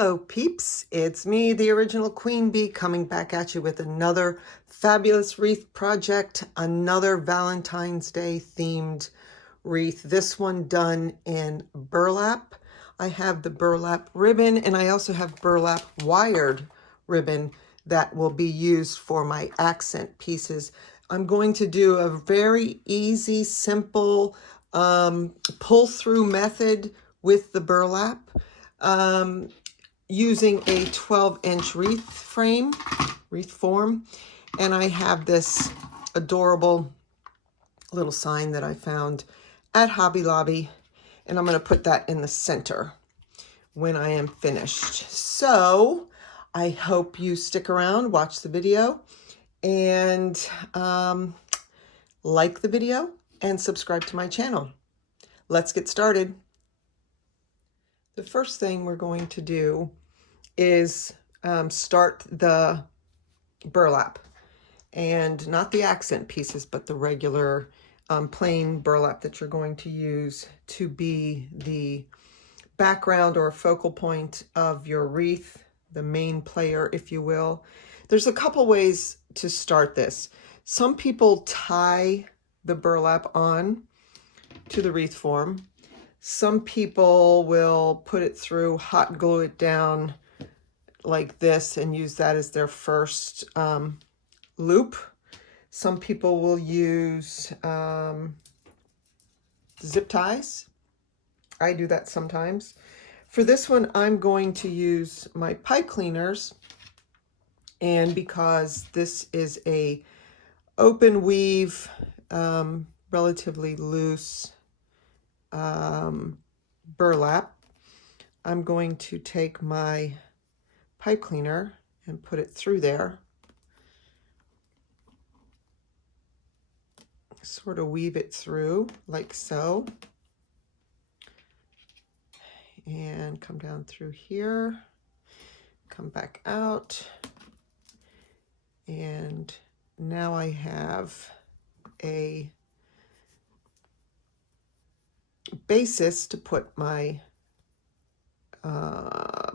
Hello peeps, it's me, the original Queen Bee, coming back at you with another fabulous wreath project, another Valentine's Day themed wreath. This one done in burlap. I have the burlap ribbon and I also have burlap wired ribbon that will be used for my accent pieces. I'm going to do a very easy, simple pull-through method with the burlap. Using a 12-inch wreath form, and I have this adorable little sign that I found at Hobby Lobby, and I'm going to put that in the center when I am finished. So I hope you stick around, watch the video, and like the video and subscribe to my channel. Let's get started. The first thing we're going to do is start the burlap, and not the accent pieces, but the regular plain burlap that you're going to use to be the background or focal point of your wreath, the main player, if you will. There's a couple ways to start this. Some people tie the burlap on to the wreath form. Some people will put it through, hot glue it down like this and use that as their first loop. Some people will use zip ties. I do that sometimes. For this one, I'm going to use my pipe cleaners, and because this is a open weave, relatively loose burlap, I'm going to take my pipe cleaner and put it through there, sort of weave it through like so, and come down through here, come back out, and now I have a basis to put my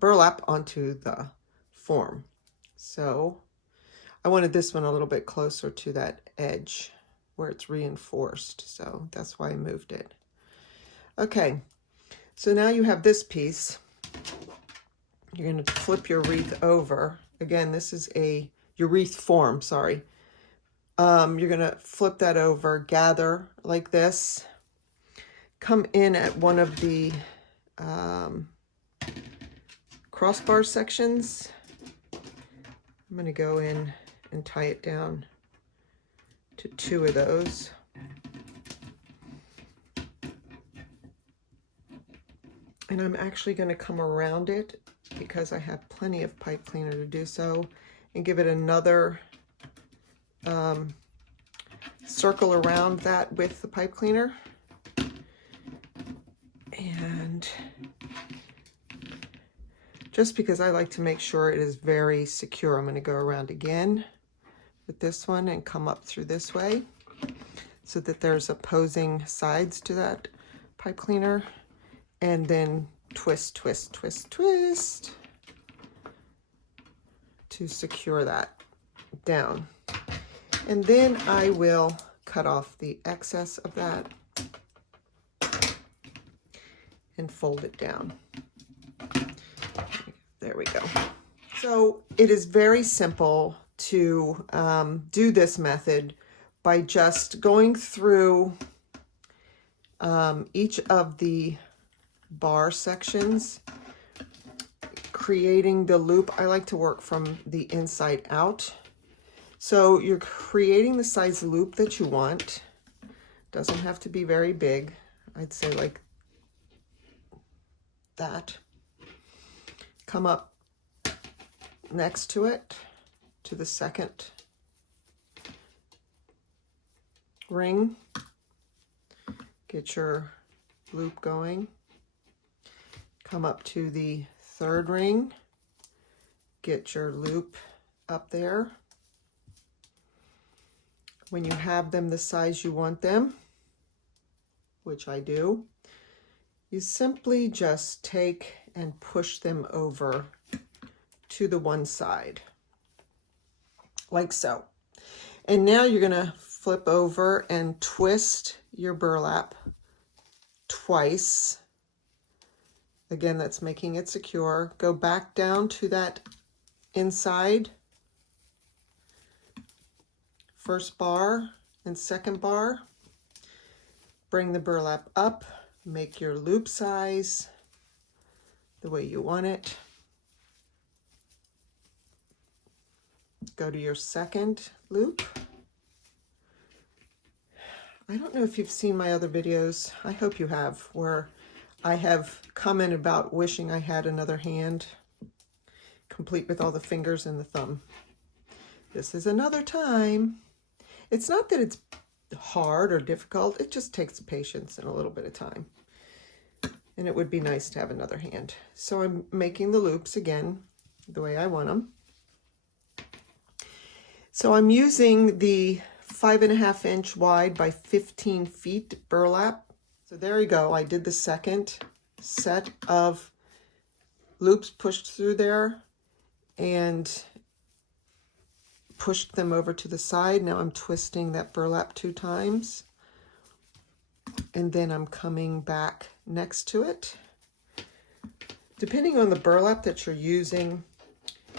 burlap onto the form. So I wanted this one a little bit closer to that edge where it's reinforced, so that's why I moved it. Okay, so now you have this piece. You're going to flip your wreath over. Again, this is your wreath form, sorry. You're going to flip that over, gather like this, come in at one of the crossbar sections. I'm going to go in and tie it down to 2 of those. And I'm actually going to come around it because I have plenty of pipe cleaner to do so, and give it another circle around that with the pipe cleaner. And just because I like to make sure it is very secure, I'm going to go around again with this one and come up through this way so that there's opposing sides to that pipe cleaner, and then twist, twist, twist, twist to secure that down. And then I will cut off the excess of that and fold it down. There we go. So it is very simple to do this method by just going through each of the bar sections, creating the loop. I like to work from the inside out. So you're creating the size loop that you want. Doesn't have to be very big. I'd say like that. Come up next to it, to the second ring. Get your loop going. Come up to the third ring. Get your loop up there. When you have them the size you want them, which I do, you simply just take and push them over to the one side, like so. And now you're going to flip over and twist your burlap twice. Again, that's making it secure. Go back down to that inside first bar and second bar. Bring the burlap up, make your loop size the way you want it. Go to your second loop. I don't know if you've seen my other videos. I hope you have, where I have commented about wishing I had another hand, complete with all the fingers and the thumb. This is another time. It's not that it's hard or difficult, it just takes patience and a little bit of time. And it would be nice to have another hand. So I'm making the loops again the way I want them. So I'm using the 5.5 inch wide by 15 feet burlap. So there you go. I did the second set of loops pushed through there and pushed them over to the side. Now I'm twisting that burlap 2 times. And then I'm coming back next to it. Depending on the burlap that you're using,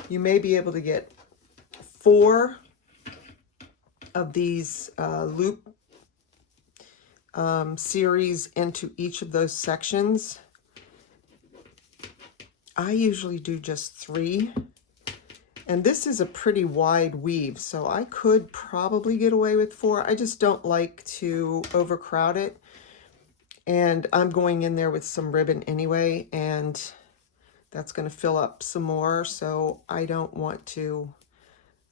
you may be able to get 4 of these loop series into each of those sections. I usually do just 3. And this is a pretty wide weave, so I could probably get away with 4. I just don't like to overcrowd it. And I'm going in there with some ribbon anyway, and that's going to fill up some more. So I don't want to,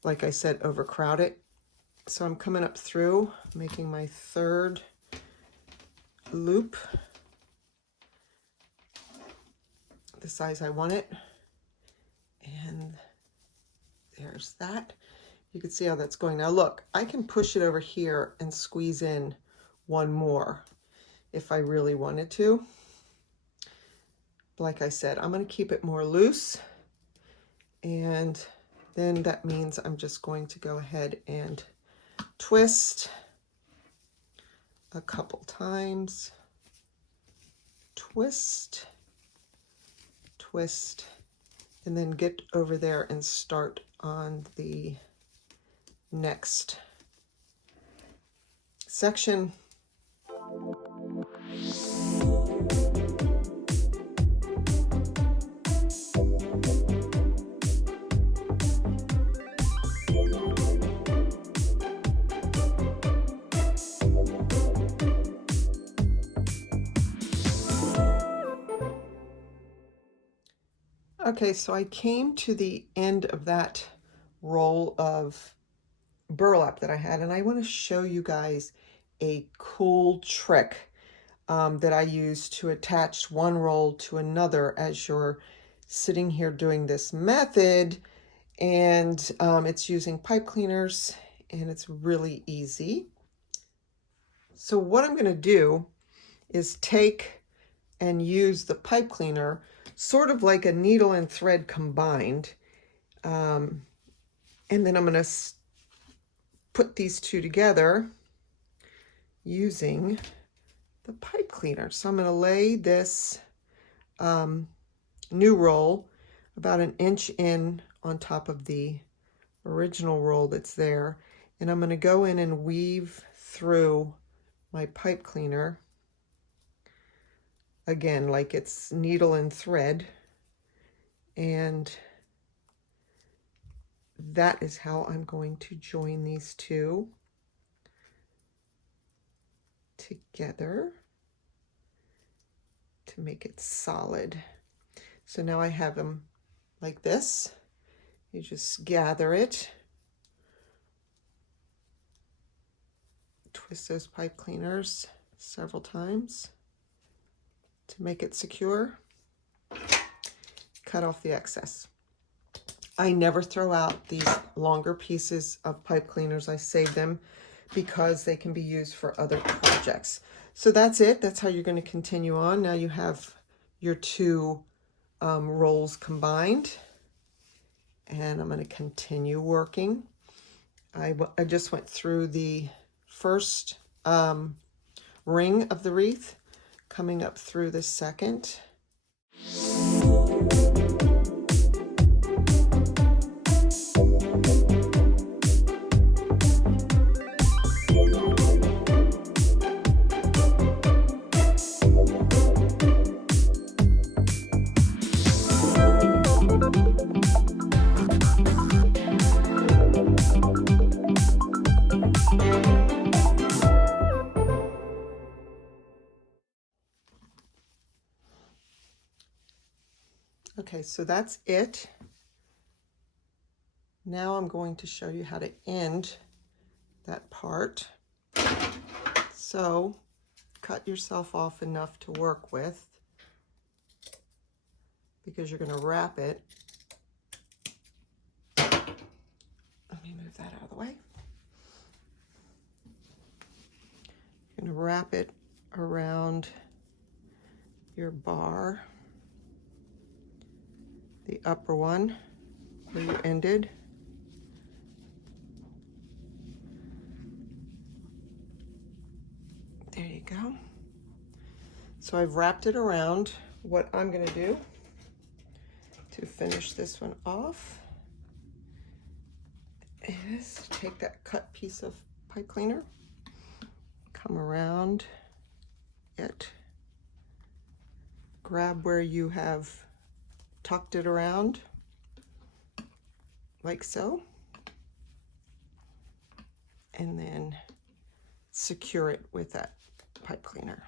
like I said, overcrowd it. So I'm coming up through, making my 3rd loop the size I want it. And there's that. You can see how that's going. Now look, I can push it over here and squeeze in 1 more if I really wanted to. Like I said, I'm going to keep it more loose, and then that means I'm just going to go ahead and twist a couple times, twist, twist, and then get over there and start on the next section. Okay, so I came to the end of that roll of burlap that I had, and I want to show you guys a cool trick that I use to attach one roll to another as you're sitting here doing this method. And it's using pipe cleaners, and it's really easy. So what I'm going to do is take and use the pipe cleaner sort of like a needle and thread combined. And then I'm going to put these 2 together using the pipe cleaner. So I'm going to lay this new roll about 1 inch in on top of the original roll that's there. And I'm going to go in and weave through my pipe cleaner. Again, like it's needle and thread. And that is how I'm going to join these 2 together to make it solid. So now I have them like this. You just gather it, twist those pipe cleaners several times to make it secure, cut off the excess. I never throw out these longer pieces of pipe cleaners. I save them because they can be used for other projects. So that's it. That's how you're going to continue on. Now you have your two rolls combined, and I'm going to continue working. I just went through the first ring of the wreath, coming up through the second. Okay, so that's it. Now I'm going to show you how to end that part. So cut yourself off enough to work with, because you're going to wrap it. Let me move that out of the way. You're going to wrap it around your bar, the upper one where you ended. There you go. So I've wrapped it around. What I'm going to do to finish this one off is take that cut piece of pipe cleaner, come around it, grab where you have tucked it around, like so, and then secure it with that pipe cleaner.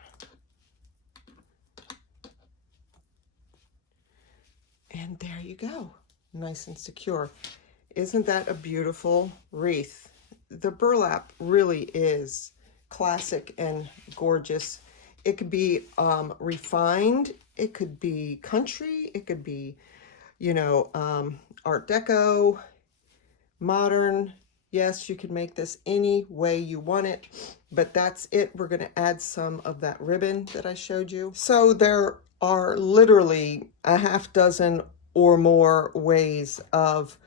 And there you go, nice and secure. Isn't that a beautiful wreath? The burlap really is classic and gorgeous. It could be refined, it could be country, it could be, you know, Art Deco, modern. Yes, you can make this any way you want it, but that's it. We're going to add some of that ribbon that I showed you. So there are literally a half dozen or more ways of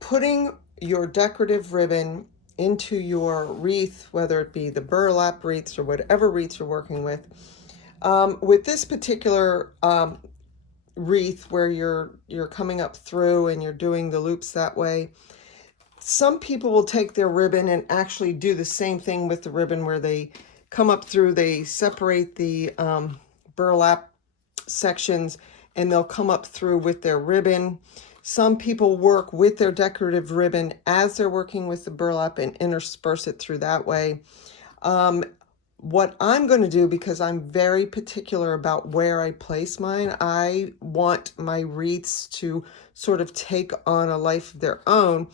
putting your decorative ribbon into your wreath, whether it be the burlap wreaths or whatever wreaths you're working with. With this particular wreath where you're coming up through and you're doing the loops that way, some people will take their ribbon and actually do the same thing with the ribbon, where they come up through, they separate the burlap sections, and they'll come up through with their ribbon. Some people work with their decorative ribbon as they're working with the burlap and intersperse it through that way. What I'm going to do, because I'm very particular about where I place mine, I want my wreaths to sort of take on a life of their own.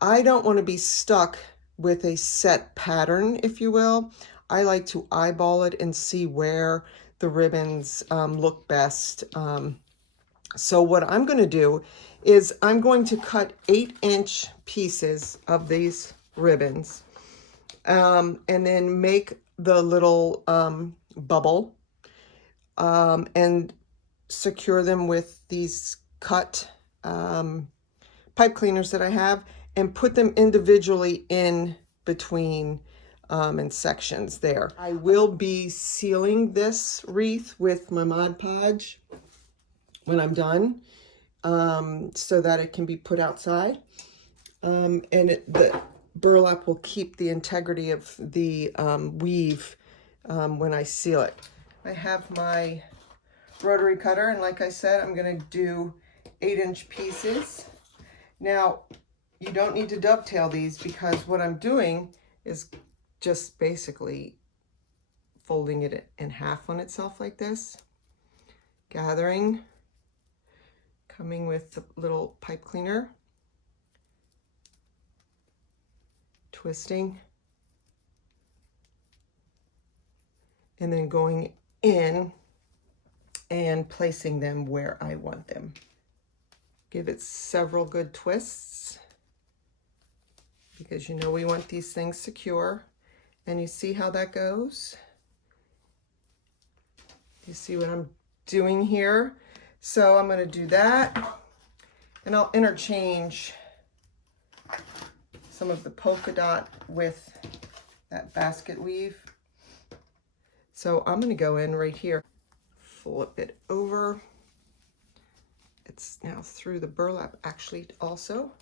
I don't want to be stuck with a set pattern, if you will. I like to eyeball it and see where the ribbons look best. So what I'm going to do is I'm going to cut 8-inch pieces of these ribbons, and then make the little bubble, and secure them with these cut pipe cleaners that I have, and put them individually in between in sections there. I will be sealing this wreath with my Mod Podge when I'm done, so that it can be put outside, and the burlap will keep the integrity of the weave when I seal it. I have my rotary cutter, and like I said, I'm going to do 8-inch pieces. Now, you don't need to dovetail these, because what I'm doing is just basically folding it in half on itself like this, gathering, coming with the little pipe cleaner, twisting, and then going in and placing them where I want them. Give it several good twists. because you know we want these things secure. And you see how that goes? You see what I'm doing here? So I'm going to do that, and I'll interchange some of the polka dot with that basket weave. So I'm going to go in right here, flip it over. It's now through the burlap actually also,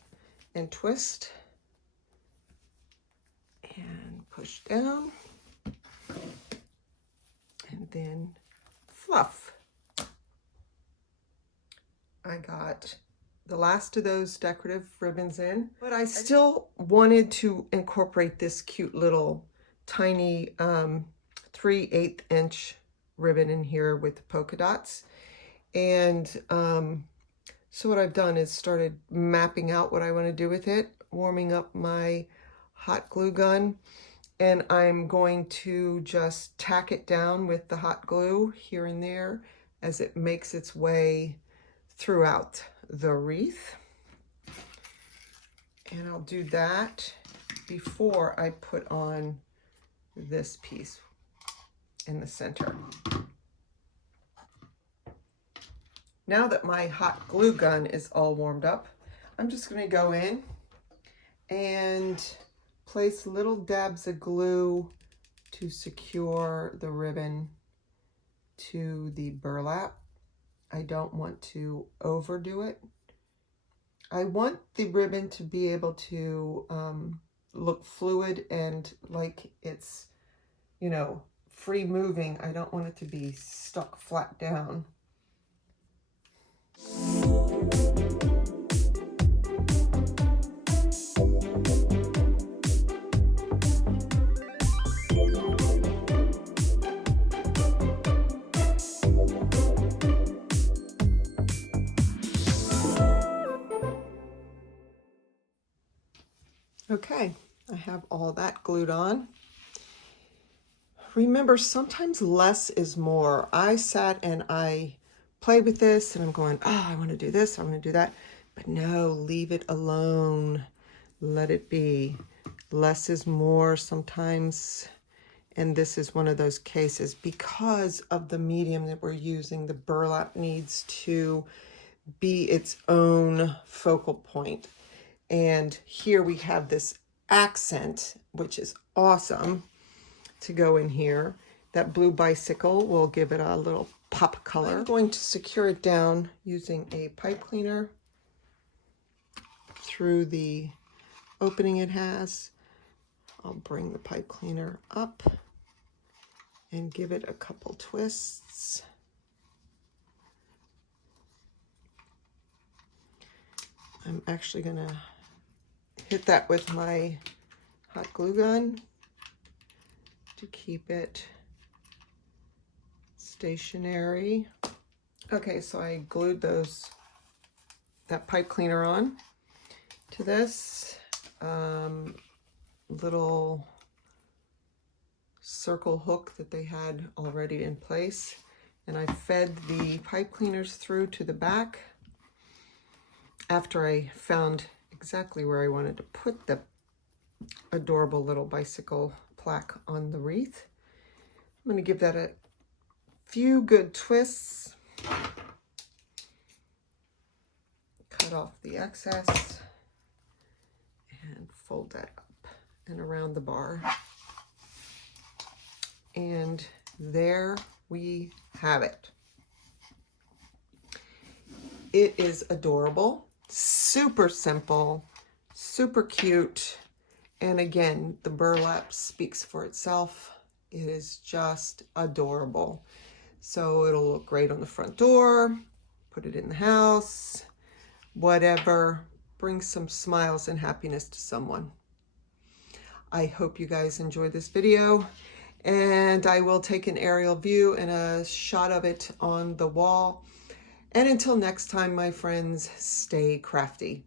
and twist and push down, and then fluff. I got the last of those decorative ribbons in, but I still wanted to incorporate this cute little tiny 3/8 inch ribbon in here with the polka dots. And so what I've done is started mapping out what I want to do with it, warming up my hot glue gun, and I'm going to just tack it down with the hot glue here and there as it makes its way throughout the wreath. And I'll do that before I put on this piece in the center. Now that my hot glue gun is all warmed up, I'm just going to go in and place little dabs of glue to secure the ribbon to the burlap. I don't want to overdo it. I want the ribbon to be able to look fluid and like it's, you know, free moving. I don't want it to be stuck flat down. Okay, I have all that glued on. Remember, sometimes less is more. I sat and I played with this and I'm going, oh, I want to do this, I want to do that. But no, leave it alone. Let it be. Less is more sometimes. And this is one of those cases. Because of the medium that we're using, the burlap needs to be its own focal point. And here we have this accent, which is awesome to go in here. That blue bicycle will give it a little pop color. I'm going to secure it down using a pipe cleaner through the opening it has. I'll bring the pipe cleaner up and give it a couple twists. I'm actually going to hit that with my hot glue gun to keep it stationary. Okay, so I glued that pipe cleaner on to this little circle hook that they had already in place, and I fed the pipe cleaners through to the back after I found exactly where I wanted to put the adorable little bicycle plaque on the wreath. I'm going to give that a few good twists, cut off the excess, and fold that up and around the bar. And there we have it. It is adorable. Super simple, super cute, and again, the burlap speaks for itself. It is just adorable. So it'll look great on the front door, put it in the house, whatever. Bring some smiles and happiness to someone. I hope you guys enjoyed this video, and I will take an aerial view and a shot of it on the wall. And until next time, my friends, stay crafty.